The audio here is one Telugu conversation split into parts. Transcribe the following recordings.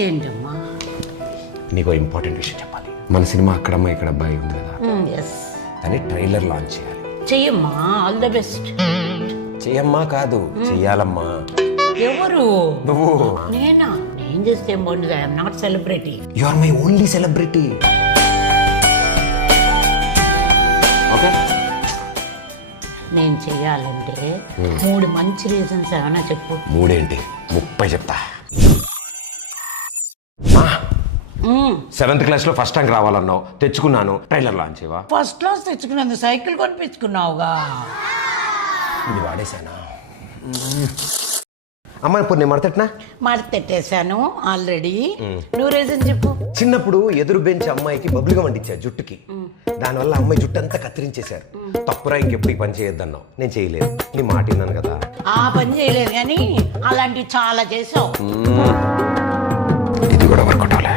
ఏంటమ్మా? నీకు ఇంపార్టెంట్ విషయం చెప్పాలి. మన సినిమా అక్కడమ్మ ఇక్కడ అబ్బాయి ఉంది కదా, ఎస్, దాన్ని ట్రైలర్ లాంచ్ చేయాలి. చెయ్యమ్మా, ఆల్ ద బెస్ట్. చెయ్యమ్మా కాదు, చెయ్యాలమ్మా. ఎవరు? నువ్వు. నేనా? నేను చేస్తే ఏం బాగుంటుంది? I'm not celebrity. You are my only celebrity. Okay, నేను చెయ్యాలంటే 3 మంచి రీజన్స్ ఏమైనా చెప్పు. 3 ఏంటి 30 చెప్తా. 7th క్లాస్లో ఫస్ట్ ర్యాంక్ రావాలన్నావు, తెచ్చుకున్నాను. ట్రైలర్ లాంచ్ చేయవా? ఫస్ట్ క్లాస్ తెచ్చుకున్నందుకు సైకిల్ కొనిపించుకున్నావుగా. ఇది వాడేశానా? అమ్మ ఇప్పుడు నేను మడతట్నా? మడతెట్టేశాను ఆల్రెడీ. నువ్వు రీజన్ చెప్పు. చిన్నప్పుడు ఎదురు బెంచ్ అమ్మాయికి బబ్బులుగా వండించారు జుట్టుకి. దానివల్ల అమ్మాయి జుట్టు అంతా కత్తిరించేశారు. తప్పురా, ఇంకెప్పుడు ఈ పని చేయొద్దన్నావు. నేను చేయలేదు, నీ మాట విన్నాను కదా. ఆ పని చేయలేదు కానీ అలాంటివి చాలా చేసావు. ఇది కూడా వర్కౌట్ అవలే.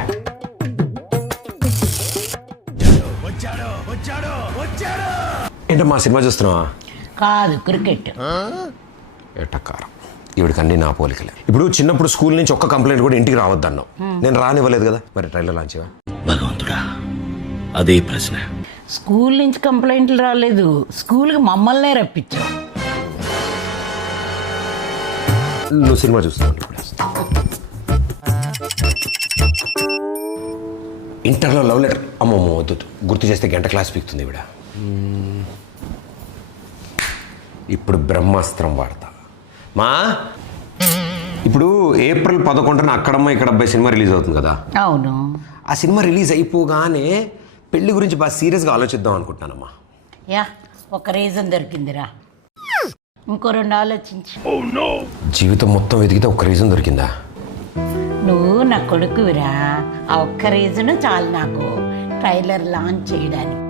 ఏంటమ్మా సినిమా చూస్తున్నావా? కాదు, క్రికెట్. ఎట్టకారం, ఈవిడికి అన్ని నా పోలికలే. ఇప్పుడు చిన్నప్పుడు స్కూల్ నుంచి ఒక్క కంప్లైంట్ కూడా ఇంటికి రావద్దన్నావు. నేను రానివ్వలేదు కదా, మరి ట్రైలర్ లాంచ్ చేయవా? భగవంతుడా, అదే ప్రశ్న. స్కూల్ నుంచి కంప్లైంట్లు రాలేదు, స్కూల్కి మమ్మల్నే రప్పించావు. నువ్వు సినిమా చూస్తున్నావు ఇప్పుడు. ఇంటర్లో లవ్ లెటర్. అమ్మమ్మ వద్దు, గుర్తు చేస్తే గంట క్లాస్ పీకుతుంది ఈవిడ. ఇప్పుడు బ్రహ్మాస్త్రం వాడతా. మా ఇప్పుడు ఏప్రిల్ 11న అక్కడమ్మ ఇక్కడ అబ్బాయి సినిమా రిలీజ్ అవుతుంది కదా. అవును. ఆ సినిమా రిలీజ్ అయిపోగానే పెళ్లి గురించి బాగా సీరియస్గా ఆలోచిద్దాం అనుకుంటున్నానమ్మా. యా, ఒక రీజన్ దొరికిందిరా. ఇంకో 2 ఆలోచించి. జీవితం మొత్తం వెతికితే ఒక్క రీజన్ దొరికిందా? నువ్వు నా కొడుకువిరా. ఆ ఒక్క రీజన్ చాలు నాకు ట్రైలర్ లాంచ్ చేయడానికి.